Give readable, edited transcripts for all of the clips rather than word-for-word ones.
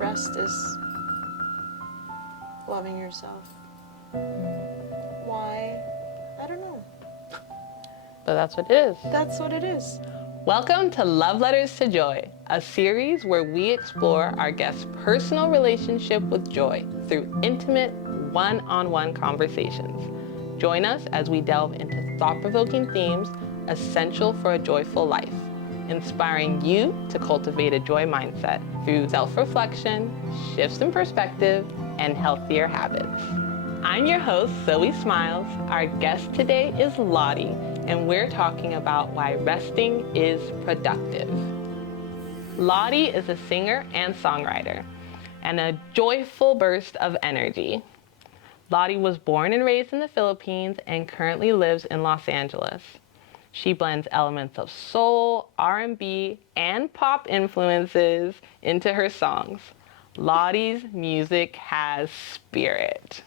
rest is loving yourself. Why? I don't know. But that's what it is. That's what it is. Welcome to Love Letters to Joy, a series where we explore our guests' personal relationship with joy through intimate, one-on-one conversations. Join us as we delve into thought-provoking themes essential for a joyful life, inspiring you to cultivate a joy mindset through self-reflection, shifts in perspective, and healthier habits. I'm your host, Zoe Smiles. Our guest today is Lotti, and we're talking about why resting is productive. Lotti is a singer and songwriter, and a joyful burst of energy. Lotti was born and raised in the Philippines and currently lives in Los Angeles. She blends elements of soul, R&B, and pop influences into her songs. Lotti's music has spirit.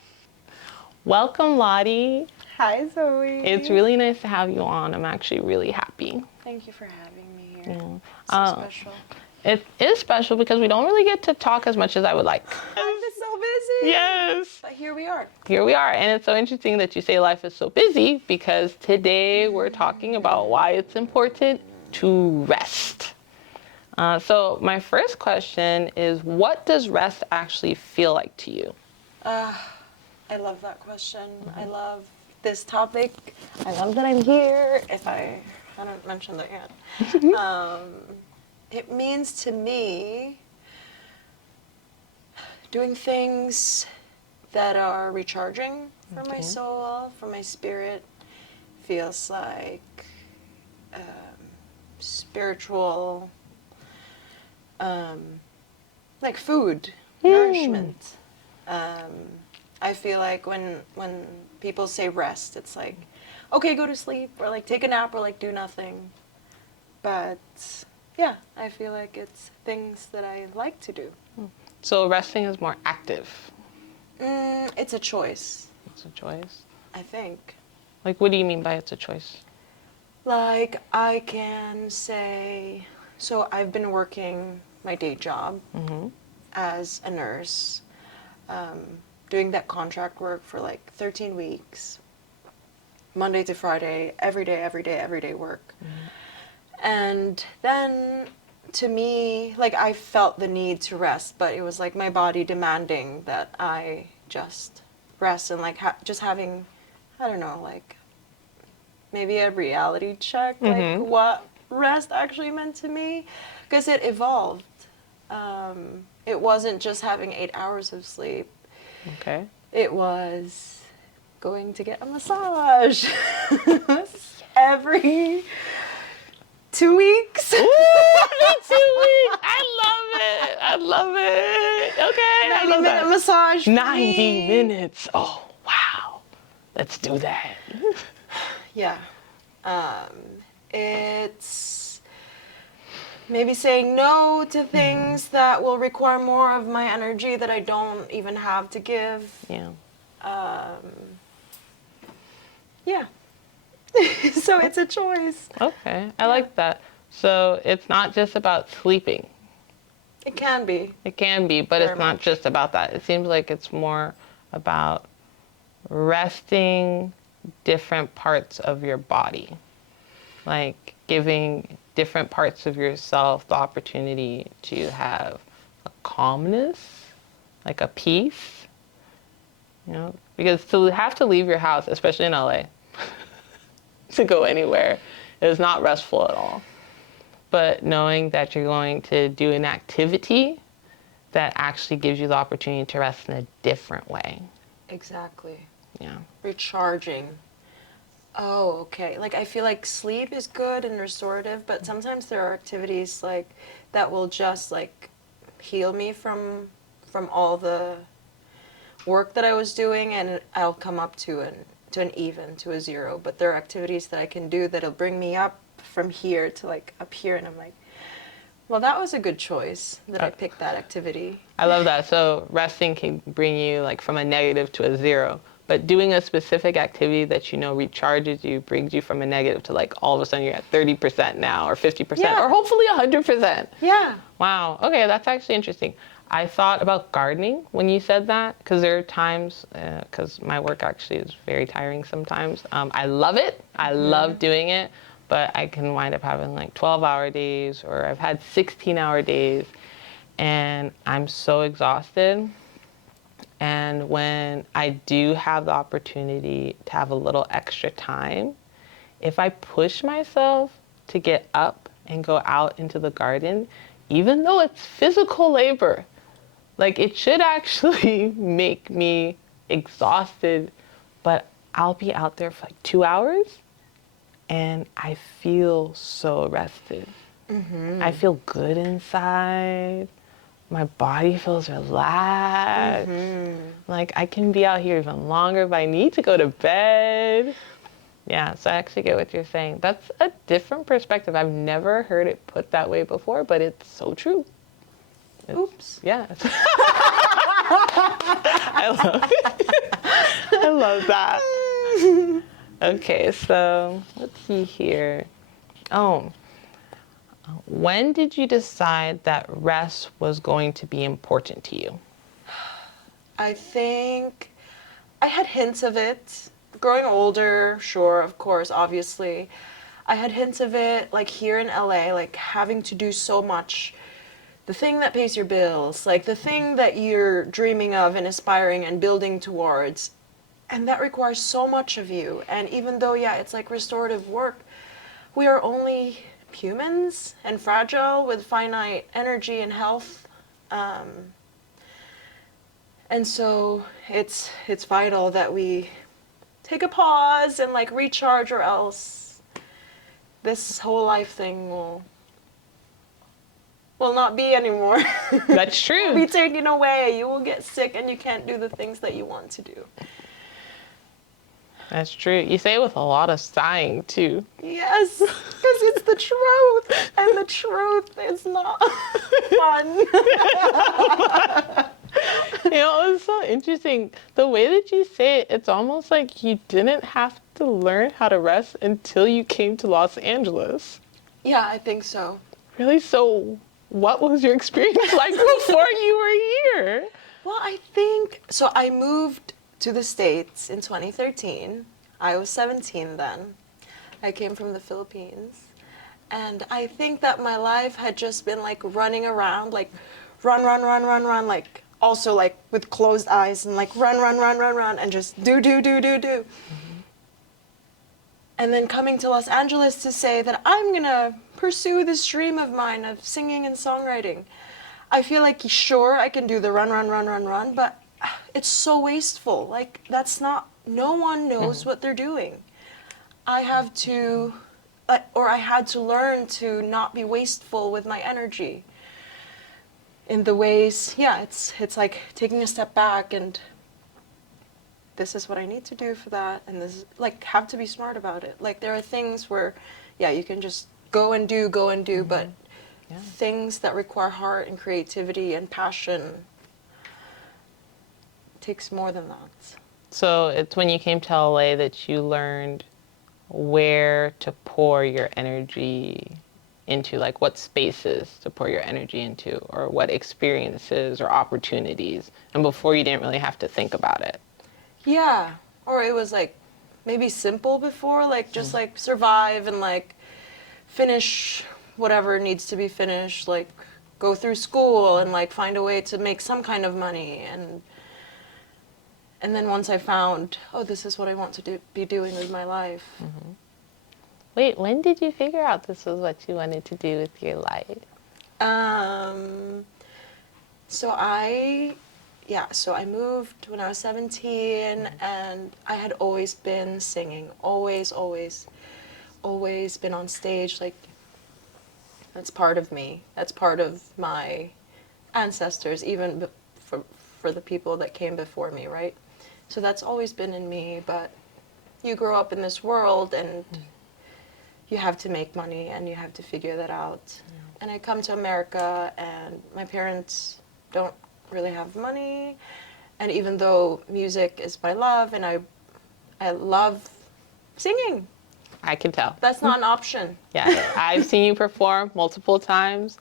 Welcome, Lotti. Hi, Zoe. It's really nice to have you on. I'm actually really happy. Thank you for having me here. Yeah. So special. It is special because we don't really get to talk as much as I would like. Life is so busy. Yes. But here we are. Here we are. And it's so interesting that you say life is so busy because today we're talking about why it's important to rest. So my first question is, what does rest actually feel like to you? I love that question. I love this topic. I love that I'm here. If I hadn't mentioned that yet. It means to me doing things that are recharging for my soul, for my spirit. Feels like spiritual, like food, nourishment. I feel like when people say rest, it's like, okay, go to sleep, or like take a nap, or like do nothing. But yeah, I feel like it's things that I like to do. So resting is more active. It's a choice, It's a choice. I think. Like, what do you mean by it's a choice? Like, I can say, so I've been working my day job as a nurse, doing that contract work for like 13 weeks, Monday to Friday, every day work. And then to me, like, I felt the need to rest, but it was like my body demanding that I just rest and like just having, I don't know, like maybe a reality check, like what rest actually meant to me, because it evolved. It wasn't just having 8 hours of sleep. Okay. It was going to get a massage every 2 weeks. Ooh, every 2 weeks. I love it. Okay. 90-minute massage. 90 minutes. Oh, wow. Let's do that. Yeah. It's maybe saying no to things that will require more of my energy that I don't even have to give. Yeah. Yeah. So it's a choice. Okay. I like that. So it's not just about sleeping. It can be. It can be, but Very it's not much. just about that. It seems like it's more about resting different parts of your body. Like giving different parts of yourself the opportunity to have a calmness, like a peace, you know, because to have to leave your house, especially in LA, to go anywhere is not restful at all. But knowing that you're going to do an activity that actually gives you the opportunity to rest in a different way. Exactly. Yeah. Recharging. Oh, okay. Like, I feel like sleep is good and restorative, but sometimes there are activities like that will just like heal me from all the work that I was doing, and I'll come up to a zero. But there are activities that I can do that'll bring me up from here to like up here, and I'm like, well, that was a good choice that I picked that activity. I love that. So resting can bring you like from a negative to a zero. But doing a specific activity that you know recharges you, brings you from a negative to like all of a sudden you're at 30% now or 50% or hopefully 100%. Yeah. Wow. Okay, that's actually interesting. I thought about gardening when you said that, because there are times, because my work actually is very tiring sometimes. I love it. I love doing it, but I can wind up having like 12-hour days, or I've had 16-hour days, and I'm so exhausted. And when I do have the opportunity to have a little extra time, if I push myself to get up and go out into the garden, even though it's physical labor, like it should actually make me exhausted, but I'll be out there for like 2 hours and I feel so rested. I feel good inside. My body feels relaxed. Like I can be out here even longer if I need to go to bed. Yeah, so I actually get what you're saying. That's a different perspective. I've never heard it put that way before, but it's so true. Oops. Yeah. I love it. I love that. Okay, so let's see here. Oh, when did you decide that rest was going to be important to you? I think I had hints of it. Growing older, sure, of course, obviously. I had hints of it, like here in LA, like having to do so much. The thing that pays your bills, like the thing that you're dreaming of and aspiring and building towards. And that requires so much of you. And even though, yeah, it's like restorative work, we are only humans and fragile with finite energy and health. And so it's vital that we take a pause and like recharge, or else this whole life thing will not be anymore. That's true. Be taken away. You will get sick and you can't do the things that you want to do. That's true. You say it with a lot of sighing too. Yes, because it's the truth, and the truth is not fun. You know, it's so interesting. The way that you say it, it's almost like you didn't have to learn how to rest until you came to Los Angeles. Yeah, I think so. Really? So what was your experience like before you were here? Well, I think, so I moved to the States in 2013. I was 17 then. I came from the Philippines. And I think that my life had just been like running around, like run, like also like with closed eyes and like run, and just do. And then coming to Los Angeles to say that I'm gonna pursue this dream of mine of singing and songwriting. I feel like, sure, I can do the run, but it's so wasteful. Like, that's not, no one knows what they're doing. I have to, or I had to learn to not be wasteful with my energy. In the ways, yeah, it's like taking a step back and this is what I need to do for that, and this is, like, have to be smart about it. Like, there are things where, yeah, you can just go and do, but things that require heart and creativity and passion takes more than that. So it's when you came to LA that you learned where to pour your energy into, like what spaces to pour your energy into, or what experiences or opportunities. And before you didn't really have to think about it. Yeah, or it was like maybe simple before, like just like survive and like finish whatever needs to be finished, like go through school and like find a way to make some kind of money. And then once I found, oh, this is what I want to be doing with my life. Wait, when did you figure out this was what you wanted to do with your life? So I moved when I was 17, and I had always been singing, always been on stage. Like, that's part of me. That's part of my ancestors, even for the people that came before me, right? So that's always been in me, but you grow up in this world and you have to make money and you have to figure that out. Yeah. And I come to America and my parents don't really have money. And even though music is my love and I love singing. I can tell. That's not an option. Yeah, I've seen you perform multiple times.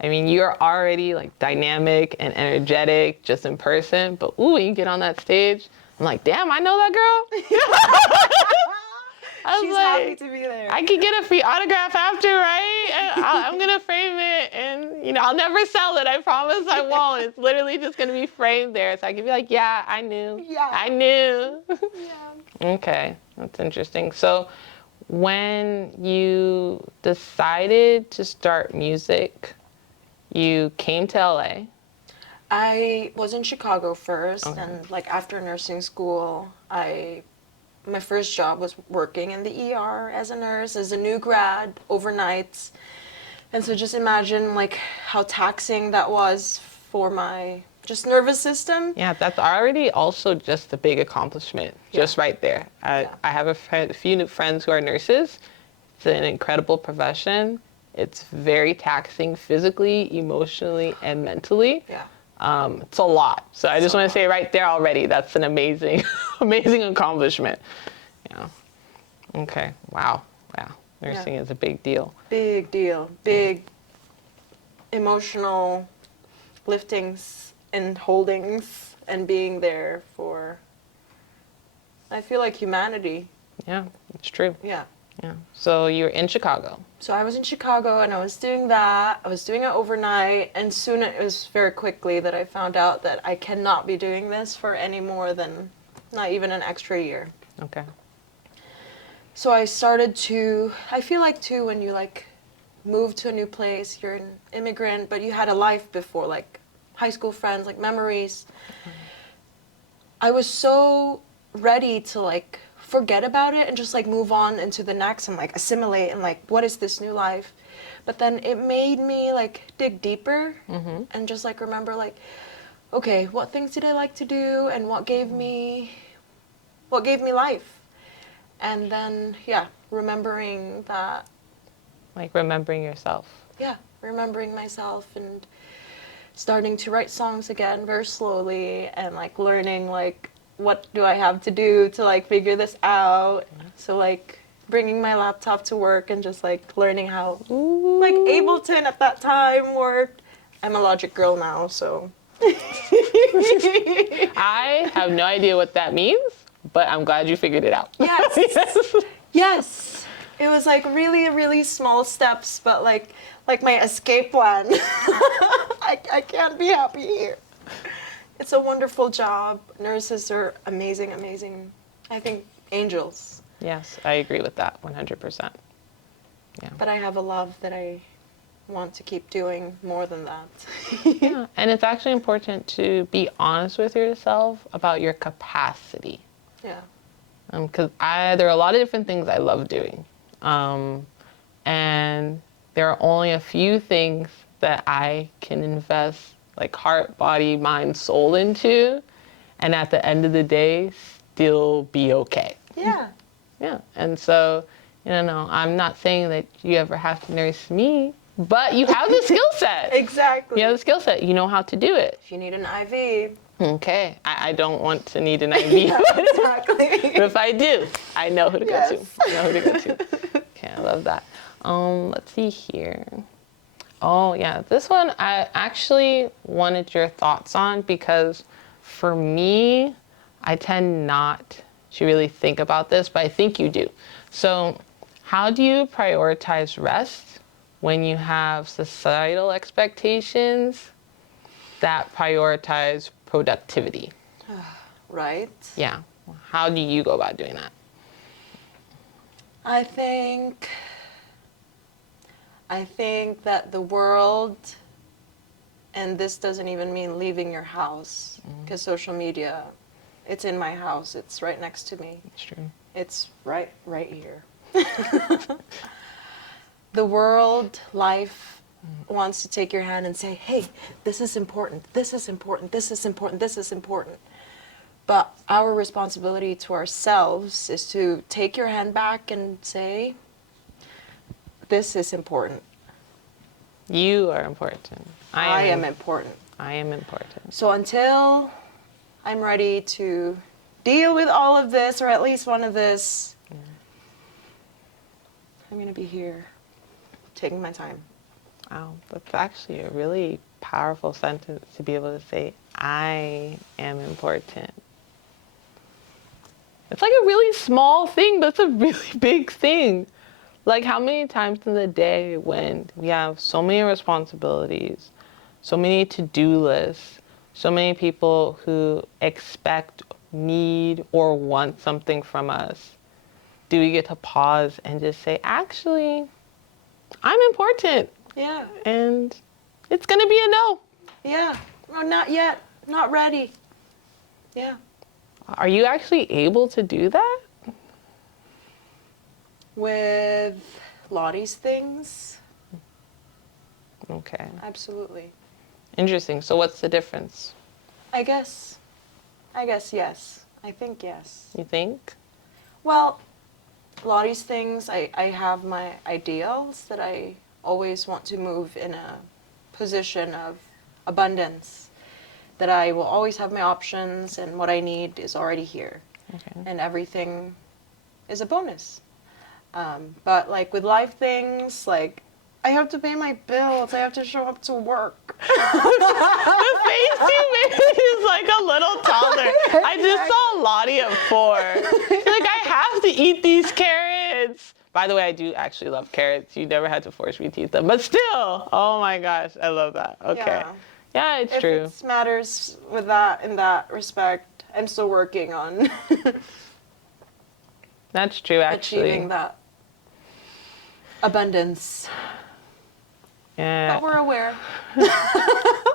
I mean, you're already like dynamic and energetic just in person, but ooh, when you get on that stage, I'm like, damn, I know that girl. She's happy to be there. I could get a free autograph after, right? And I'm gonna frame it, and you know, I'll never sell it. I promise I won't. It's literally just gonna be framed there, so I can be like, yeah, I knew. Yeah. I knew. Yeah. Okay, that's interesting. So, when you decided to start music, you came to LA. I was in Chicago first, Okay. and like after nursing school, my first job was working in the ER as a nurse, as a new grad, overnights. And so just imagine like how taxing that was for my just nervous system. Yeah, that's already also just a big accomplishment, just right there. I have a few new friends who are nurses. It's an incredible profession. It's very taxing physically, emotionally, and mentally. Yeah. It's a lot. So I just So want to say right there already, that's an amazing, amazing accomplishment. Yeah. Okay. Wow. Wow. Nursing is a big deal. Big deal. Big emotional liftings and holdings and being there for, I feel like, humanity. Yeah, it's true. Yeah. Yeah. So you're in Chicago. So I was in Chicago and I was doing that. I was doing it overnight, and soon it was very quickly that I found out that I cannot be doing this for any more than not even an extra year. Okay. So I started to, I feel like too when you like move to a new place, you're an immigrant, but you had a life before, like high school friends, like memories. I was so ready to like forget about it and just like move on into the next and like assimilate and like what is this new life. But then it made me like dig deeper and just like remember like, okay, what things did I like to do and what gave me life. And then remembering that, Like remembering yourself. remembering myself and starting to write songs again very slowly and like learning like what do I have to do to like figure this out. So like bringing my laptop to work and just like learning how like Ableton at that time worked. I'm a Logic girl now, so. I have no idea what that means, but I'm glad you figured it out. Yes. Yes. It was like really, really small steps, but like my escape plan. I can't be happy here. It's a wonderful job. Nurses are amazing, amazing. I think angels. Yes, I agree with that 100%. Yeah. But I have a love that I want to keep doing more than that. Yeah, and it's actually important to be honest with yourself about your capacity. Yeah. Because there are a lot of different things I love doing. And there are only a few things that I can invest like heart, body, mind, soul into, and at the end of the day, still be okay. Yeah. Yeah, and so, no, I'm not saying that you ever have to nurse me, but you have the skill set. Exactly. You have the skill set. You know how to do it. If you need an IV. Okay, I don't want to need an IV. Yeah, exactly. But if I do, I know who to go to. Yes. I know who to go to. Okay, I love that. Let's see here. Oh, yeah, this one I actually wanted your thoughts on because for me, I tend not to really think about this, but I think you do. So, how do you prioritize rest when you have societal expectations that prioritize productivity? Right. Yeah. How do you go about doing that? I think that the world, and this doesn't even mean leaving your house, because social media, it's in my house, it's right next to me. That's true. It's right here. The world, life, wants to take your hand and say, hey, this is important, this is important, this is important, this is important. But our responsibility to ourselves is to take your hand back and say, this is important. You are important. I am important. I am important. So until I'm ready to deal with all of this, or at least one of this, I'm going to be here, taking my time. Wow, that's actually a really powerful sentence to be able to say, I am important. It's like a really small thing, but it's a really big thing. Like how many times in the day when we have so many responsibilities, so many to-do lists, so many people who expect, need, or want something from us, do we get to pause and just say, actually, I'm important. Yeah. And it's going to be a no. Yeah. No, not yet. Not ready. Yeah. Are you actually able to do that? With Lottie's things, Okay. absolutely. Interesting. So what's the difference? I guess yes. I think yes. You think? Well, Lottie's things, I have my ideals that I always want to move in a position of abundance, that I will always have my options and what I need is already here. Okay. And everything is a bonus. But like with life things, like I have to pay my bills, I have to show up to work. The face you made is like a little toddler. I just saw Lottie at 4. She's like, I have to eat these carrots. By the way, I do actually love carrots. You never had to force me to eat them. But still, oh my gosh, I love that. Okay. Yeah, it's true. If it matters with that in that respect, I'm still working on That's true, actually. achieving that abundance. Yeah. But we're aware.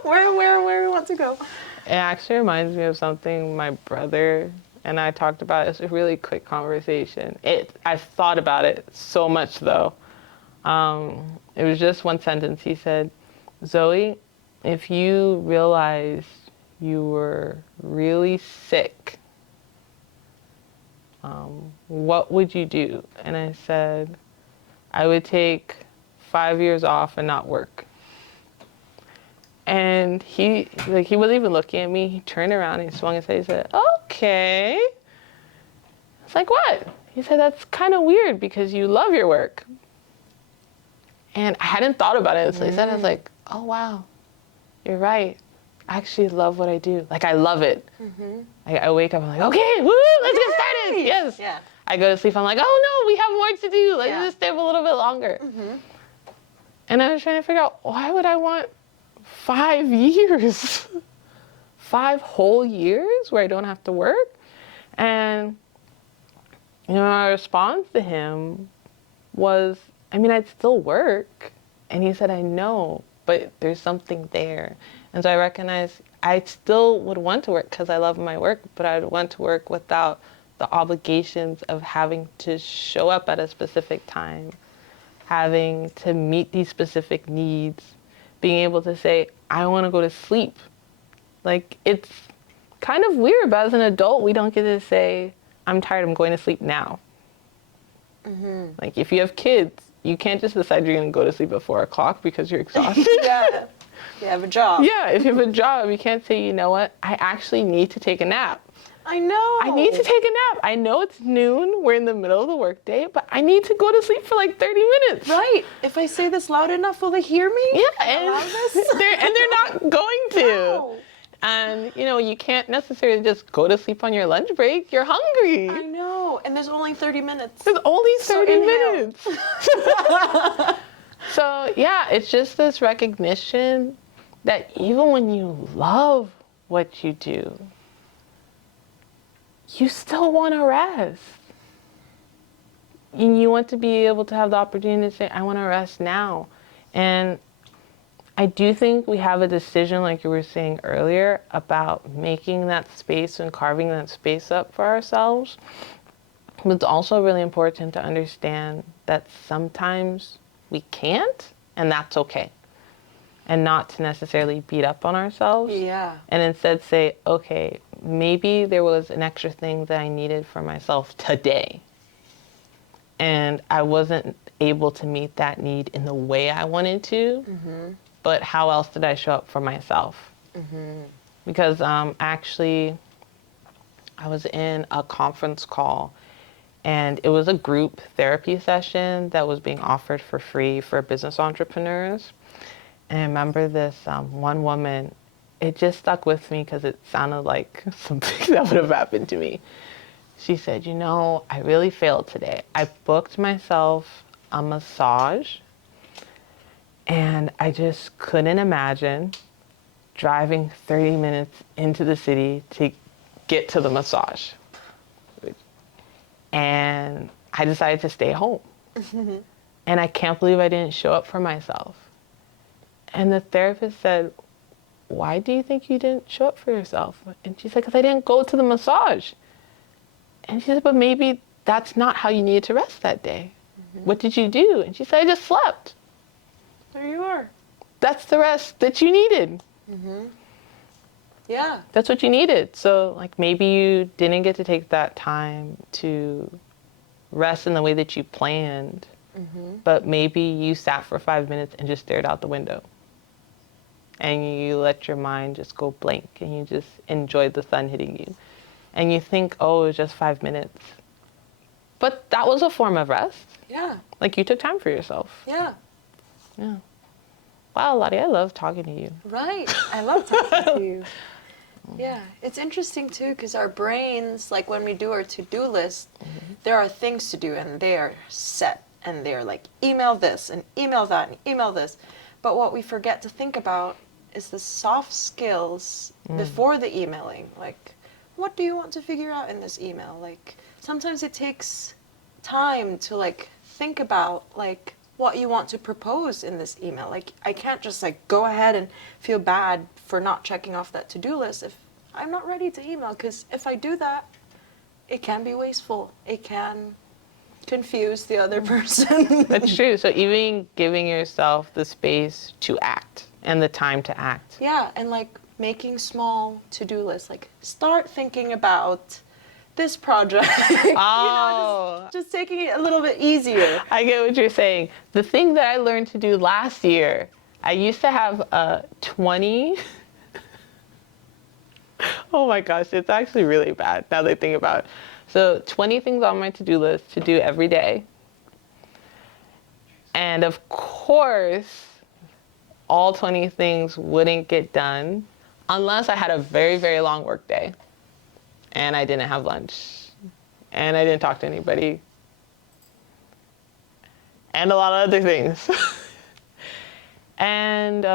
We're aware of where we want to go. It actually reminds me of something my brother and I talked about. It's a really quick conversation. I've thought about it so much, though. It was just one sentence. He said, Zoe, if you realized you were really sick, what would you do? And I said, I would take 5 years off and not work. And he wasn't even looking at me. He turned around and he swung his head. He said, okay. I was like, what? He said, that's kind of weird because you love your work. And I hadn't thought about it until he said it. I was like, oh, wow, you're right. I actually love what I do. Like, I love it. Mm-hmm. I wake up, I'm like, okay, woo, let's get started. Yes. Yeah. I go to sleep, I'm like, oh, no, we have more to do. Let's just stay up a little bit longer. Mm-hmm. And I was trying to figure out, why would I want 5 years? 5 whole years where I don't have to work? And, my response to him was, I'd still work. And he said, I know, but there's something there. And so I recognized I still would want to work because I love my work, but I would want to work without the obligations of having to show up at a specific time, having to meet these specific needs, being able to say, I want to go to sleep. Like, it's kind of weird, but as an adult, we don't get to say, I'm tired, I'm going to sleep now. Mm-hmm. Like, if you have kids, you can't just decide you're going to go to sleep at 4 o'clock because you're exhausted. Yeah. You have a job. Yeah, if you have a job, you can't say, you know what, I actually need to take a nap. I know. I need to take a nap. I know it's noon, we're in the middle of the workday, but I need to go to sleep for like 30 minutes. Right. If I say this loud enough, will they hear me? Yeah, and they're not going to. No. And, you can't necessarily just go to sleep on your lunch break. You're hungry. I know. And there's only 30 minutes. There's only 30 inhale. minutes. So, yeah, it's just this recognition that even when you love what you do, you still want to rest. And you want to be able to have the opportunity to say, I want to rest now. And I do think we have a decision, like you were saying earlier, about making that space and carving that space up for ourselves. But it's also really important to understand that sometimes we can't, and that's okay. And not to necessarily beat up on ourselves. Yeah. And instead say, okay, maybe there was an extra thing that I needed for myself today. And I wasn't able to meet that need in the way I wanted to. Mm-hmm. But how else did I show up for myself? Mm-hmm. Because actually, I was in a conference call, and it was a group therapy session that was being offered for free for business entrepreneurs. And I remember this one woman, it just stuck with me because it sounded like something that would have happened to me. She said, you know, I really failed today. I booked myself a massage and I just couldn't imagine driving 30 minutes into the city to get to the massage. And I decided to stay home. And I can't believe I didn't show up for myself. And the therapist said, why do you think you didn't show up for yourself? And she said, because I didn't go to the massage. And she said, but maybe that's not how you needed to rest that day. What did you do? And she said, I just slept. There you are. That's the rest that you needed. Yeah. That's what you needed. So like maybe you didn't get to take that time to rest in the way that you planned, but maybe you sat for 5 minutes and just stared out the window. And you let your mind just go blank and you just enjoyed the sun hitting you. And you think, oh, it was just 5 minutes. But that was a form of rest. Yeah. Like you took time for yourself. Yeah. Yeah. Wow, Lotti, I love talking to you. Right. I love talking to you. Yeah. It's interesting too because our brains, like when we do our to-do list, there are things to do and they are set and they're like email this and email that and email this. But what we forget to think about is the soft skills before the emailing. Like, what do you want to figure out in this email? Like, sometimes it takes time to like think about like what you want to propose in this email. Like, I can't just like go ahead and feel bad for not checking off that to-do list if I'm not ready to email. Because if I do that, it can be wasteful. It can confuse the other person. That's true. So even giving yourself the space to act and the time to act. Yeah, and like making small to-do lists. Like start thinking about this project. Oh, Just taking it a little bit easier. I get what you're saying. The thing that I learned to do last year, I used to have a 20. Oh my gosh, it's actually really bad now that I think about it. So 20 things on my to-do list to do every day. And of course, all 20 things wouldn't get done unless I had a very, very long work day and I didn't have lunch and I didn't talk to anybody and a lot of other things. And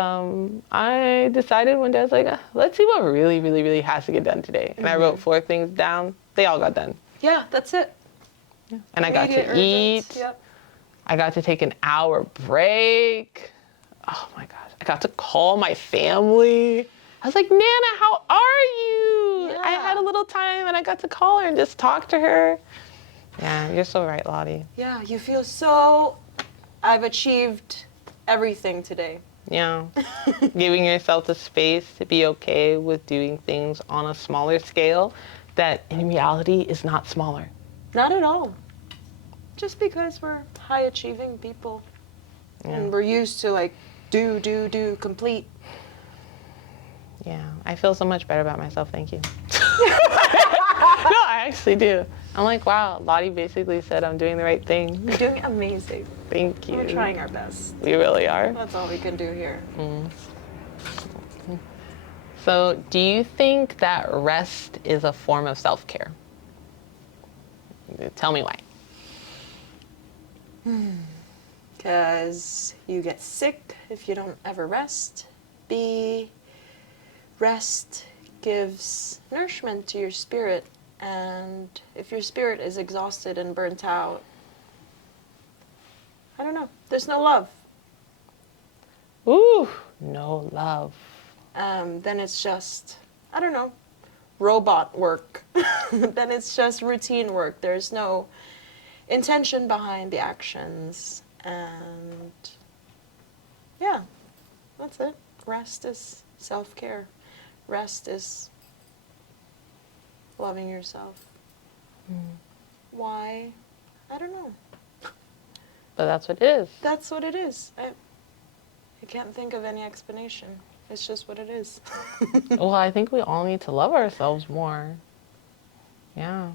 I decided one day, I was like, let's see what really, really, really has to get done today. And I wrote 4 things down. They all got done. Yeah, that's it. Yeah. And I got to Immediate, eat. urgent. Yep. I got to take an hour break. Oh my gosh. I got to call my family. I was like, Nana, how are you? Yeah. I had a little time and I got to call her and just talk to her. Yeah, you're so right, Lotti. Yeah, you feel so, I've achieved everything today. Yeah. Giving yourself the space to be okay with doing things on a smaller scale that in reality is not smaller. Not at all. Just because we're high achieving people and we're used to like do, complete. Yeah, I feel so much better about myself, thank you. No, I actually do. I'm like, wow, Lotti basically said I'm doing the right thing. You're doing amazing. Thank you. We're trying our best. We really are. That's all we can do here. So do you think that rest is a form of self-care? Tell me why. Because you get sick if you don't ever rest. B, rest gives nourishment to your spirit. And if your spirit is exhausted and burnt out, I don't know, there's no love. Ooh, no love. Then it's just, I don't know, robot work. Then it's just routine work. There's no intention behind the actions. And yeah, that's it. Rest is self-care. Rest is loving yourself. Why? I don't know. But that's what it is. That's what it is. I can't think of any explanation. It's just what it is. Well, I think we all need to love ourselves more. Yeah.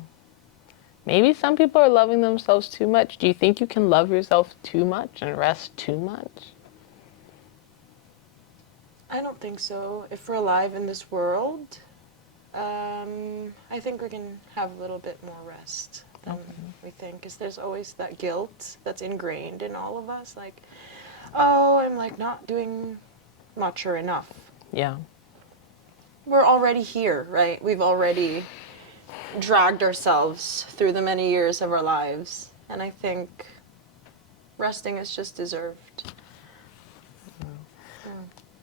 Maybe some people are loving themselves too much. Do you think you can love yourself too much and rest too much? I don't think so. If we're alive in this world, I think we can have a little bit more rest than we think, because there's always that guilt that's ingrained in all of us, like, oh, I'm like not doing much or enough. Yeah. We're already here, right? We've already dragged ourselves through the many years of our lives, and I think resting is just deserved.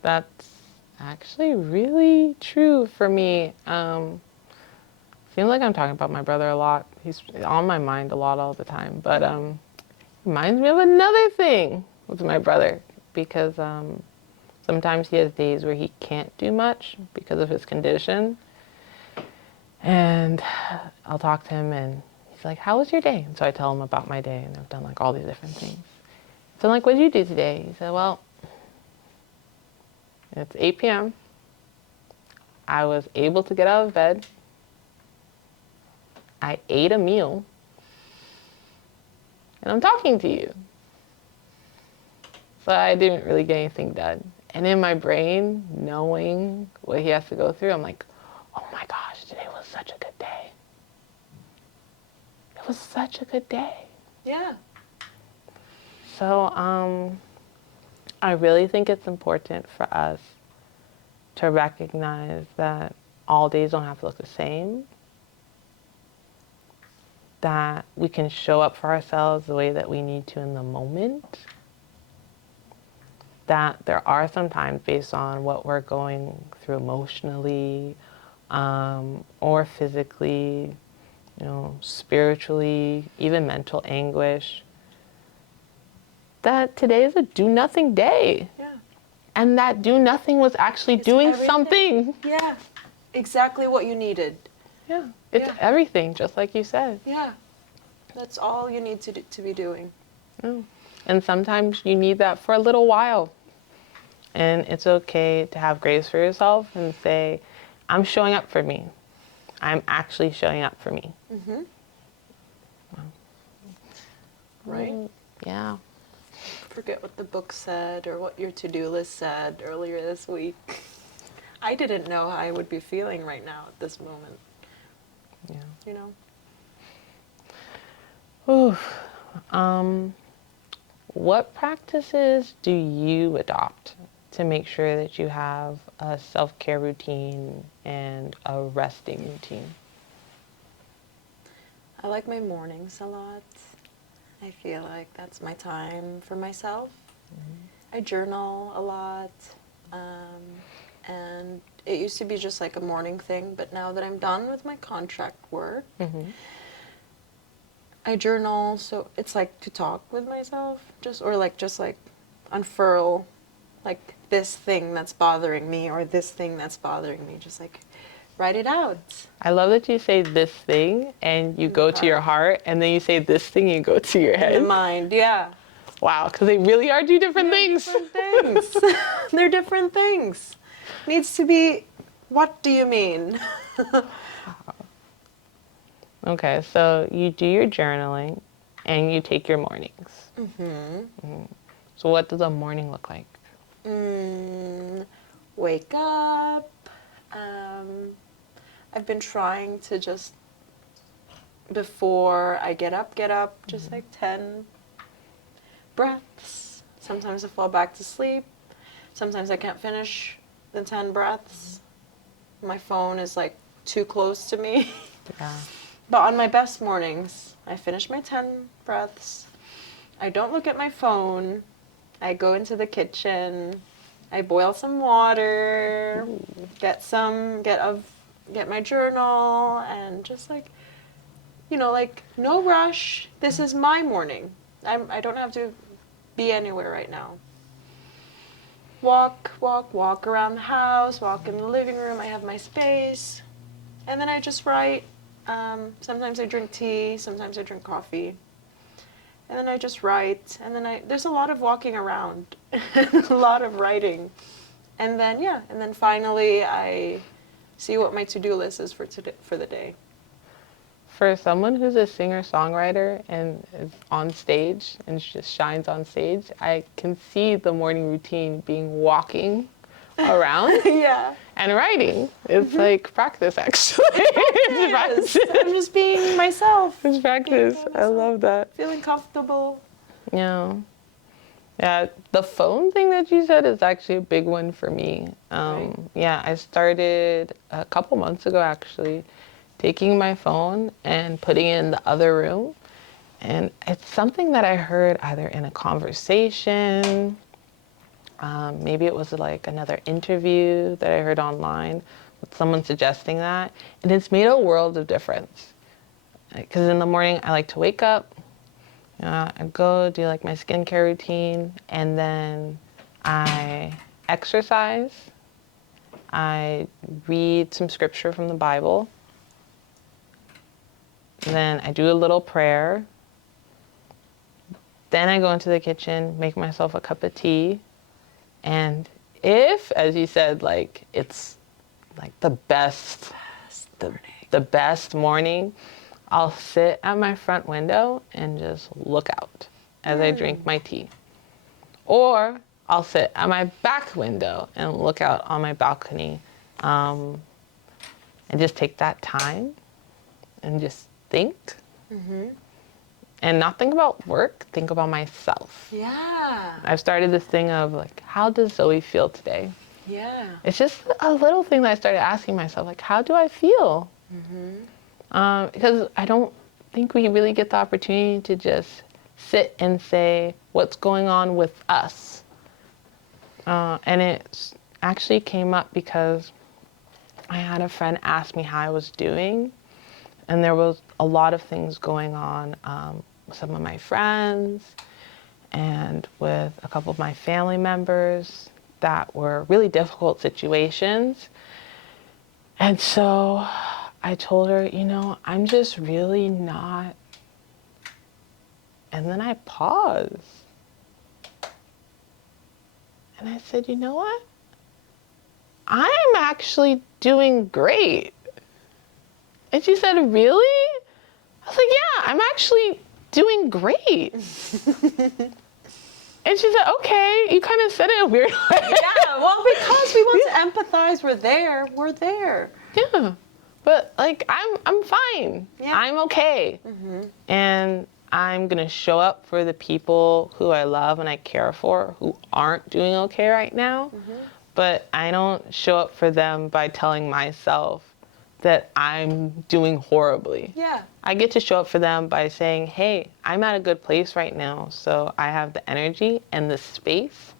That's actually really true for me. Seems like I'm talking about my brother a lot. He's on my mind a lot all the time. But reminds me of another thing with my brother, because sometimes he has days where he can't do much because of his condition. And I'll talk to him and he's like, how was your day? And so I tell him about my day, and I've done like all these different things. So I'm like, what did you do today? He said, well, it's 8 p.m. I was able to get out of bed. I ate a meal. And I'm talking to you. So I didn't really get anything done. And in my brain, knowing what he has to go through, I'm like, oh my gosh, today was such a good day. It was such a good day. Yeah. So I really think it's important for us to recognize that all days don't have to look the same, that we can show up for ourselves the way that we need to in the moment, that there are some times based on what we're going through emotionally or physically, spiritually, even mental anguish, that today is a do-nothing day. Yeah. And that do-nothing was actually doing everything. something. Yeah. Exactly what you needed. Yeah. It's everything, just like you said. Yeah. That's all you need to be doing. Yeah. And sometimes you need that for a little while. And it's okay to have grace for yourself and say, I'm showing up for me. I'm actually showing up for me. Mm-hmm. Right? Yeah. Forget what the book said or what your to-do list said earlier this week. I didn't know how I would be feeling right now at this moment. Yeah. Oof. What practices do you adopt to make sure that you have a self-care routine and a resting routine? I like my mornings a lot. I feel like that's my time for myself. Mm-hmm. I journal a lot. And it used to be just like a morning thing, but now that I'm done with my contract work, I journal, so it's like to talk with myself, just unfurl like this thing that's bothering me or this thing that's bothering me, just like write it out. I love that you say this thing and you go to your heart, and then you say this thing and you go to your head. In the mind, yeah. Wow, because they really are two different things. Different things. They're different things. Needs to be, what do you mean? Okay, so you do your journaling and you take your mornings. So what does a morning look like? Wake up. I've been trying to just, before I get up, just like 10 breaths. Sometimes I fall back to sleep. Sometimes I can't finish the 10 breaths. My phone is like too close to me. Yeah. But on my best mornings, I finish my 10 breaths. I don't look at my phone. I go into the kitchen. I boil some water. Ooh. Get my journal, and just like, like no rush. This is my morning. I don't have to be anywhere right now. Walk around the house, walk in the living room. I have my space. And then I just write. Sometimes I drink tea, sometimes I drink coffee. And then I just write. And then there's a lot of walking around, a lot of writing. And then finally I see what my to-do list is for the day. For someone who's a singer-songwriter and is on stage and just shines on stage, I can see the morning routine being walking around. Yeah. And writing, it's like practice, actually. It's practice. I'm just being myself. It's practice. I love that. Feeling comfortable. Yeah. Yeah, the phone thing that you said is actually a big one for me. Right. Yeah, I started a couple months ago, actually, taking my phone and putting it in the other room. And it's something that I heard either in a conversation, maybe it was like another interview that I heard online with someone suggesting that. And it's made a world of difference. Because in the morning, I like to wake up, I go do like my skincare routine, and then I exercise. I read some scripture from the Bible. Then I do a little prayer. Then I go into the kitchen, make myself a cup of tea. And if, as you said, like it's like the best morning, I'll sit at my front window and just look out as I drink my tea. Or I'll sit at my back window and look out on my balcony, and just take that time and just think. And not think about work, think about myself. Yeah. I've started this thing of like, how does Zoe feel today? Yeah. It's just a little thing that I started asking myself, like, how do I feel? Because I don't think we really get the opportunity to just sit and say what's going on with us. And it actually came up because I had a friend ask me how I was doing, and there was a lot of things going on with some of my friends and with a couple of my family members that were really difficult situations. And so I told her, I'm just really not. And then I paused. And I said, you know what? I'm actually doing great. And she said, really? I was like, yeah, I'm actually doing great. And she said, okay, you kind of said it in a weird way. Yeah, well, because we want to empathize, we're there. Yeah, but like, I'm fine. Yeah. I'm okay. And I'm gonna show up for the people who I love and I care for who aren't doing okay right now. But I don't show up for them by telling myself that I'm doing horribly. Yeah. I get to show up for them by saying, hey, I'm at a good place right now, so I have the energy and the space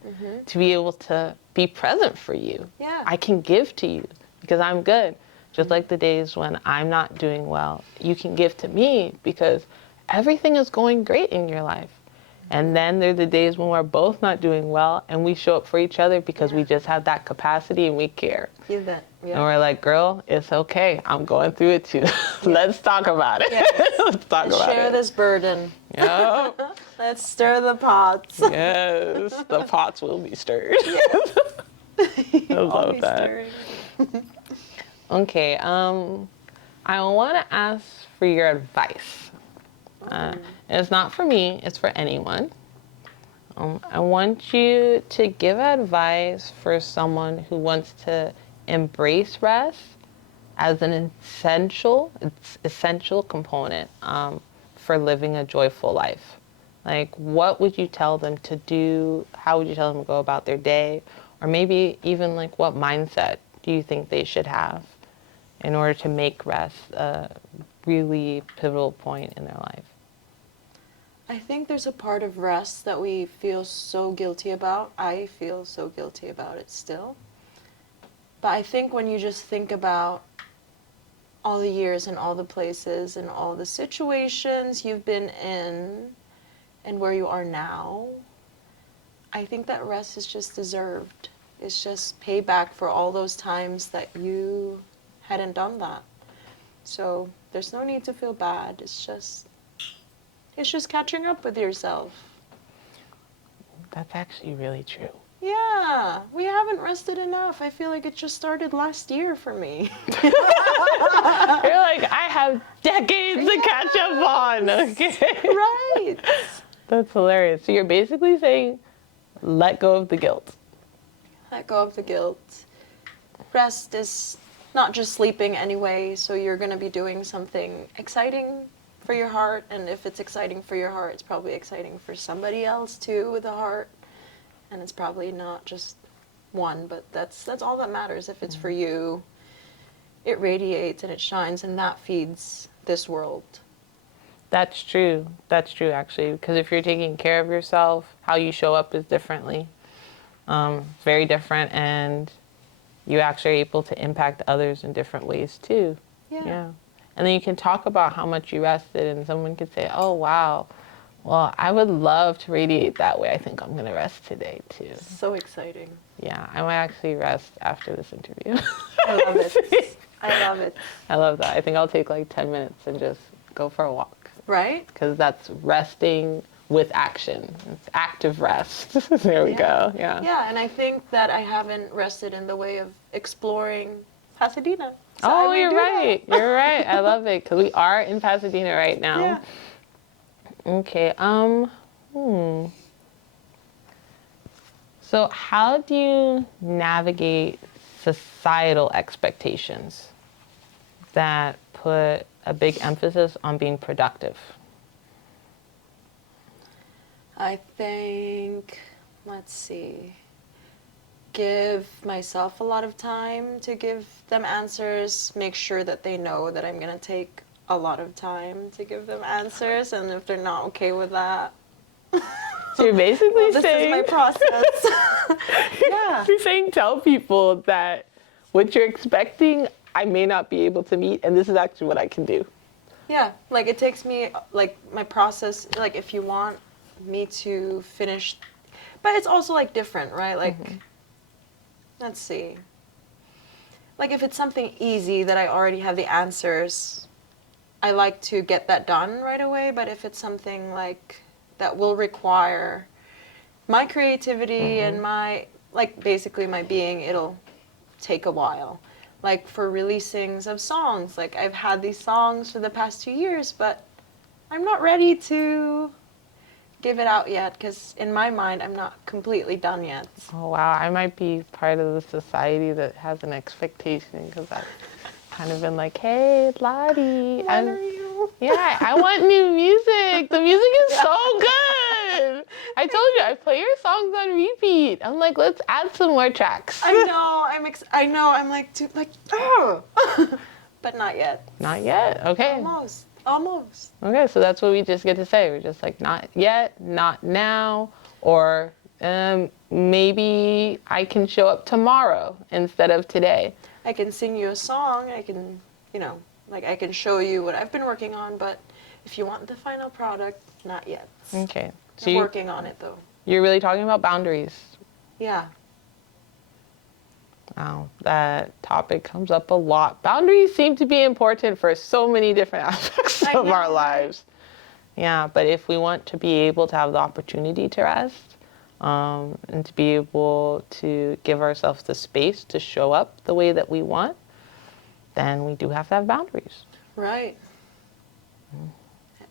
to be able to be present for you. Yeah. I can give to you because I'm good. Just like the days when I'm not doing well, you can give to me because everything is going great in your life. And then there are the days when we're both not doing well and we show up for each other because we just have that capacity and we care. Give that. Yeah. And we're like, girl, it's okay. I'm going through it too. Let's talk about it. Yes. Let's talk about Share it. this burden. Yep. Let's stir the pots. Yes, the pots will be stirred. I love that. Okay, I want to ask for your advice. It's not for me, it's for anyone. I want you to give advice for someone who wants to embrace rest as an essential component for living a joyful life. Like, what would you tell them to do? How would you tell them to go about their day? Or maybe even like, what mindset do you think they should have in order to make rest a really pivotal point in their life? I think there's a part of rest that we feel so guilty about. I feel so guilty about it still. But I think when you just think about all the years and all the places and all the situations you've been in and where you are now, I think that rest is just deserved. It's just payback for all those times that you hadn't done that. So there's no need to feel bad. It's just catching up with yourself. That's actually really true. Yeah, we haven't rested enough. I feel like it just started last year for me. You're like, I have decades to catch up on. Okay. Right. That's hilarious. So you're basically saying, let go of the guilt. Let go of the guilt. Rest is not just sleeping anyway, so you're going to be doing something exciting for your heart, and if it's exciting for your heart, it's probably exciting for somebody else too with a heart, and it's probably not just one, but that's all that matters. If it's for you, it radiates and it shines, and that feeds this world. That's true. That's true, actually, because if you're taking care of yourself, how you show up is differently. Very different, and you actually are able to impact others in different ways too. Yeah. And then you can talk about how much you rested, and someone could say, oh, wow, well, I would love to radiate that way. I think I'm going to rest today too. So exciting. Yeah, I might actually rest after this interview. I love it. I love it. I love that. I think I'll take like 10 minutes and just go for a walk. Right? Because that's resting with action. It's active rest. There we go. Yeah. Yeah, and I think that I haven't rested in the way of exploring Pasadena. So Oh, you're right. You're right. I love it because we are in Pasadena right now. Yeah. Okay. So how do you navigate societal expectations that put a big emphasis on being productive? I think, let's see, give myself a lot of time to give them answers, make sure that they know that I'm going to take a lot of time to give them answers, and if they're not okay with that, So you're basically this saying... is my process. Yeah. You're saying tell people that what you're expecting, I may not be able to meet, and this is actually what I can do. Yeah, like it takes me, like my process, like if you want me to finish, but it's also like different, right? Like, let's see. Like if it's something easy that I already have the answers, I like to get that done right away. But if it's something like that will require my creativity and my, like basically my being, it'll take a while. Like for releasings of songs, like I've had these songs for the past 2 years, but I'm not ready to give it out yet because in my mind I'm not completely done yet. Oh wow, I might be part of the society that has an expectation because I've kind of been like, hey, Lotti, When are you? yeah, I want new music. The music is so good. I told you, I play your songs on repeat. I'm like, let's add some more tracks. I know, I'm like, dude, like, oh, but not yet. Not yet. Okay. Almost. Okay, so that's what we just get to say. We're just like, not yet, not now, or maybe I can show up tomorrow instead of today. I can sing you a song. I can, like I can show you what I've been working on, but if you want the final product, not yet. Okay. So I'm working on it though. You're really talking about boundaries. Yeah. Wow, that topic comes up a lot. Boundaries seem to be important for so many different aspects of our lives. Yeah, but if we want to be able to have the opportunity to rest and to be able to give ourselves the space to show up the way that we want, then we do have to have boundaries. Right.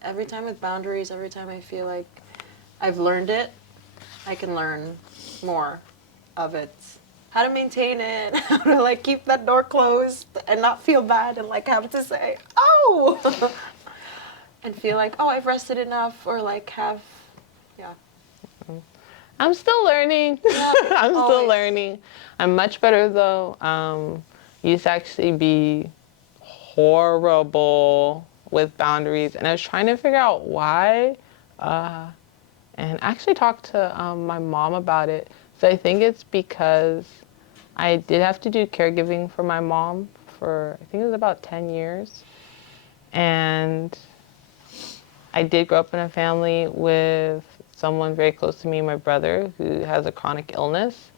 Every time with boundaries, every time I feel like I've learned it, I can learn more of it. How to maintain it, how to like keep that door closed and not feel bad and like have to say, oh, and feel like, oh, I've rested enough, or like have, yeah. I'm still learning. Yeah, I'm always. still learning. I'm much better though. Used to actually be horrible with boundaries, and I was trying to figure out why. And actually talked to my mom about it. So I think it's because I did have to do caregiving for my mom for, I think it was about 10 years. And I did grow up in a family with someone very close to me, my brother, who has a chronic illness.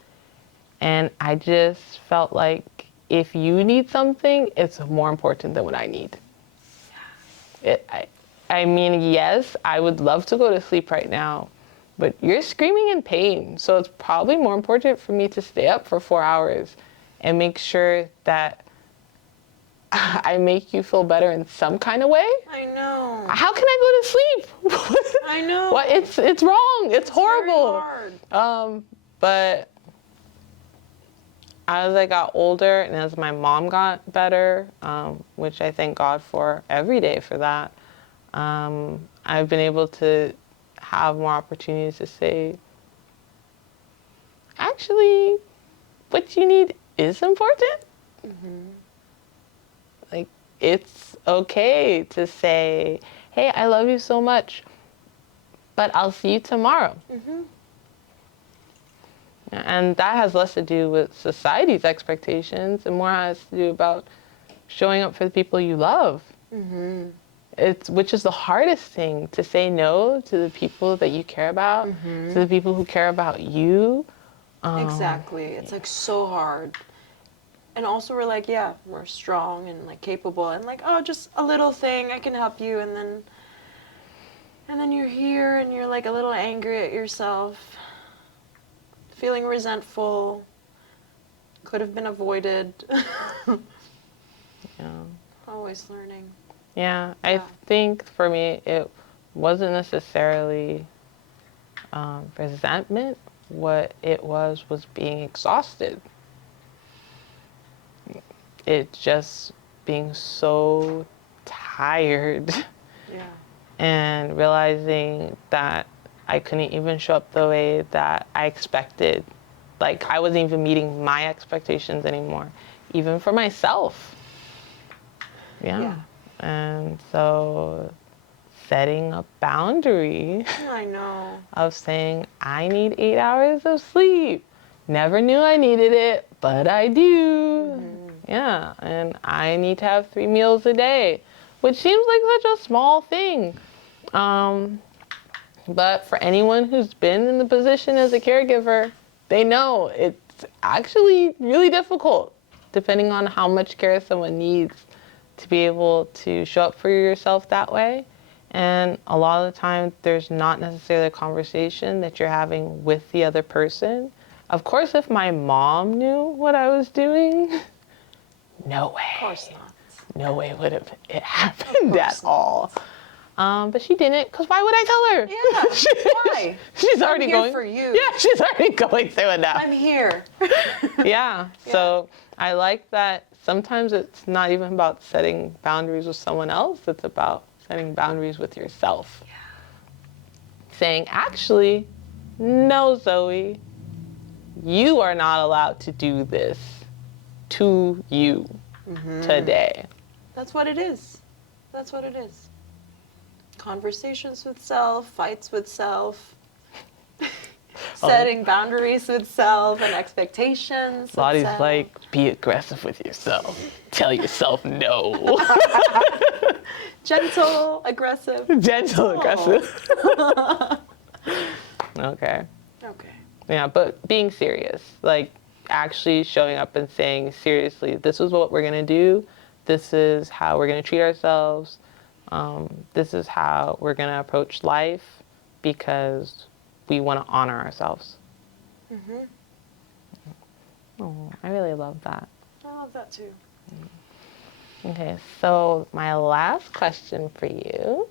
And I just felt like if you need something, it's more important than what I need. I mean, yes, I would love to go to sleep right now, but you're screaming in pain. So it's probably more important for me to stay up for 4 hours and make sure that I make you feel better in some kind of way. I know. How can I go to sleep? I know. Well, it's wrong. It's horrible. Very hard. But as I got older and as my mom got better, which I thank God for every day for that, I've been able to have more opportunities to say, actually, what you need is important. Like, it's okay to say, hey, I love you so much, but I'll see you tomorrow. And that has less to do with society's expectations and more has to do about showing up for the people you love. Which is the hardest thing, to say no to the people that you care about, to the people who care about you. Exactly. It's like so hard. And also we're like, yeah, we're strong and like capable and like, oh, just a little thing, I can help you. And then you're here and you're like a little angry at yourself, feeling resentful, could have been avoided. Yeah. Always learning. Yeah, I think for me, it wasn't necessarily resentment. What it was being exhausted. It's just being so tired Yeah. and realizing that I couldn't even show up the way that I expected. Like, I wasn't even meeting my expectations anymore, even for myself. Yeah. And so setting a boundary I know. of saying, I need 8 hours of sleep. Never knew I needed it, but I do. Yeah, and I need to have 3 meals a day, which seems like such a small thing. But for anyone who's been in the position as a caregiver, they know it's actually really difficult, depending on how much care someone needs, to be able to show up for yourself that way. And a lot of the time, there's not necessarily a conversation that you're having with the other person. Of course, if my mom knew what I was doing, no way. Of course not. No way would have it happened at all. But she didn't, because why would I tell her? Yeah, why? She's I'm already here going for you. Yeah, she's already going through enough. I'm here. Yeah. So I like that sometimes it's not even about setting boundaries with someone else, it's about setting boundaries with yourself. Yeah. Saying, actually, no, Zoe, you are not allowed to do this to you today. That's what it is. That's what it is. Conversations with self, fights with self, setting boundaries with self and expectations. Lottie's with self. like, be aggressive with yourself. Tell yourself no. Gentle, aggressive. Gentle, aggressive. Okay. Okay. Yeah, but being serious. Like, actually showing up and saying, seriously, this is what we're going to do. This is how we're going to treat ourselves. This is how we're going to approach life because we want to honor ourselves. Oh, I really love that. I love that too. Okay, so my last question for you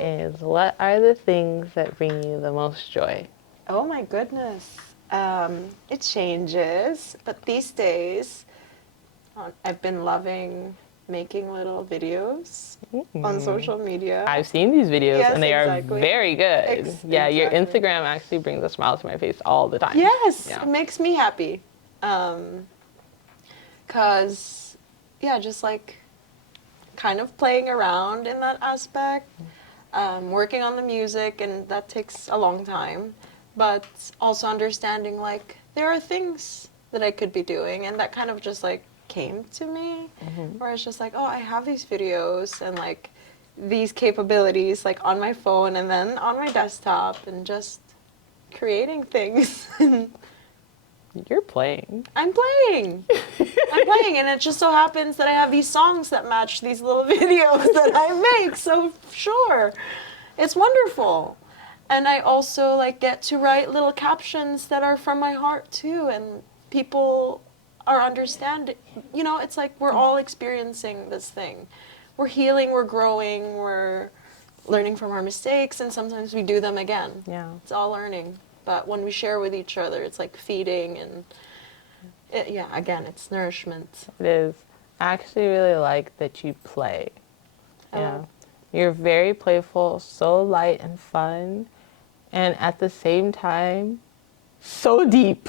is, what are the things that bring you the most joy? Oh my goodness. It changes, but these days I've been loving making little videos on social media. I've seen these videos, Yes, and they exactly. are very good. Yeah, your Exactly. Instagram actually brings a smile to my face all the time. Yes, Yeah. it makes me happy. 'Cause, yeah, just like kind of playing around in that aspect, working on the music, and that takes a long time. But also understanding like there are things that I could be doing, and that kind of just like came to me, where it's just like, oh, I have these videos and like these capabilities like on my phone and then on my desktop, and just creating things. You're playing. I'm playing. I'm playing, and it just so happens that I have these songs that match these little videos that I make, so sure. It's wonderful. And I also like get to write little captions that are from my heart too, and people are understanding. You know, it's like we're all experiencing this thing. We're healing, we're growing, we're learning from our mistakes, and sometimes we do them again. Yeah. It's all learning. but when we share with each other, it's like feeding, and yeah, again, it's nourishment. It is. I actually really like that you play. Yeah. Oh. You're very playful, so light and fun, and at the same time, so deep.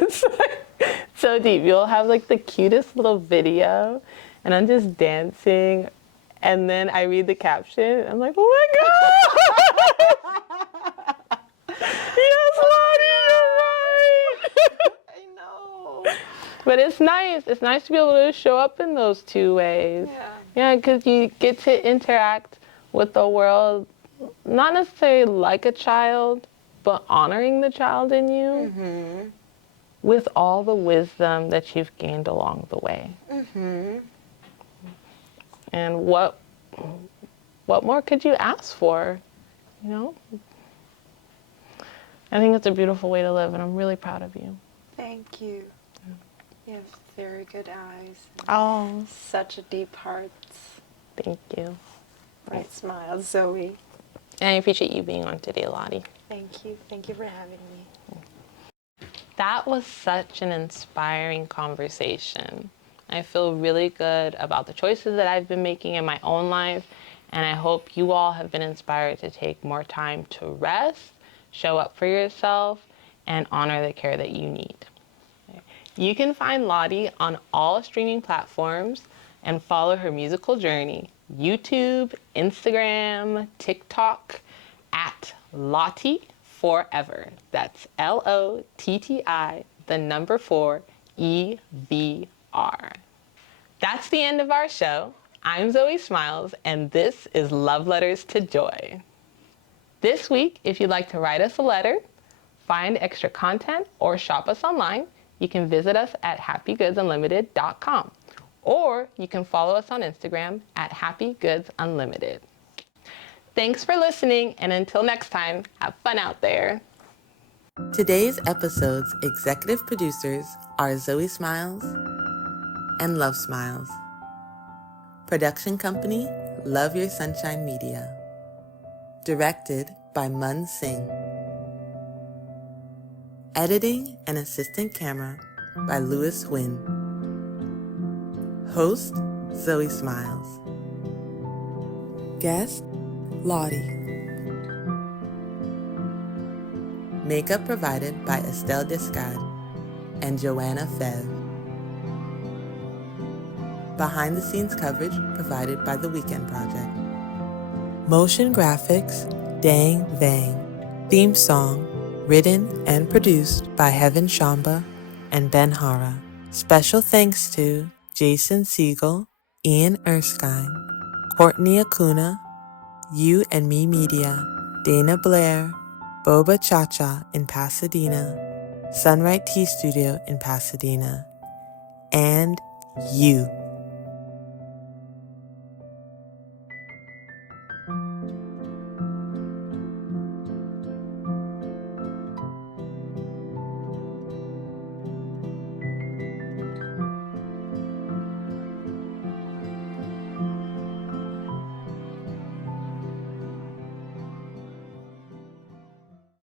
It's like, so deep. You'll have like the cutest little video, and I'm just dancing, and then I read the caption, and I'm like, oh my God! Yes, Lotti, you're right! I know. But it's nice. It's nice to be able to show up in those two ways. Yeah. Yeah, because you get to interact with the world, not necessarily like a child, but honoring the child in you with all the wisdom that you've gained along the way. And what more could you ask for? You know? I think it's a beautiful way to live, and I'm really proud of you. Thank you. You have very good eyes. Oh, Such a deep heart. thank you. Bright smile, Zoe. And I appreciate you being on today, Lotti. Thank you. Thank you for having me. That was such an inspiring conversation. I feel really good about the choices that I've been making in my own life, and I hope you all have been inspired to take more time to rest, show up for yourself, and honor the care that you need. You can find Lotti on all streaming platforms and follow her musical journey: YouTube, Instagram, TikTok, at Lotti Forever. That's LOTTI, the number 4, EVR. That's the end of our show. I'm Zoe Smiles, and this is Love Letters to Joy. This week, if you'd like to write us a letter, find extra content, or shop us online, you can visit us at happygoodsunlimited.com, or you can follow us on Instagram at happygoodsunlimited. Thanks for listening, and until next time, have fun out there. Today's episode's executive producers are Zoe Smiles and Love Smiles. Production company, Love Your Sunshine Media. Directed by Mun Singh. Editing and assistant camera by Louis Wynn. Host, Zoe Smiles. Guest, Lotti. Makeup provided by Estelle Descade and Joanna Fev. Behind the scenes coverage provided by The Weekend Project. Motion graphics, Dang Vang. Theme song, written and produced by Heaven Shamba and Ben Hara. Special thanks to Jason Siegel, Ian Erskine, Courtney Acuna, You and Me Media, Dana Blair, Boba Chacha in Pasadena, Sunright Tea Studio in Pasadena, and you.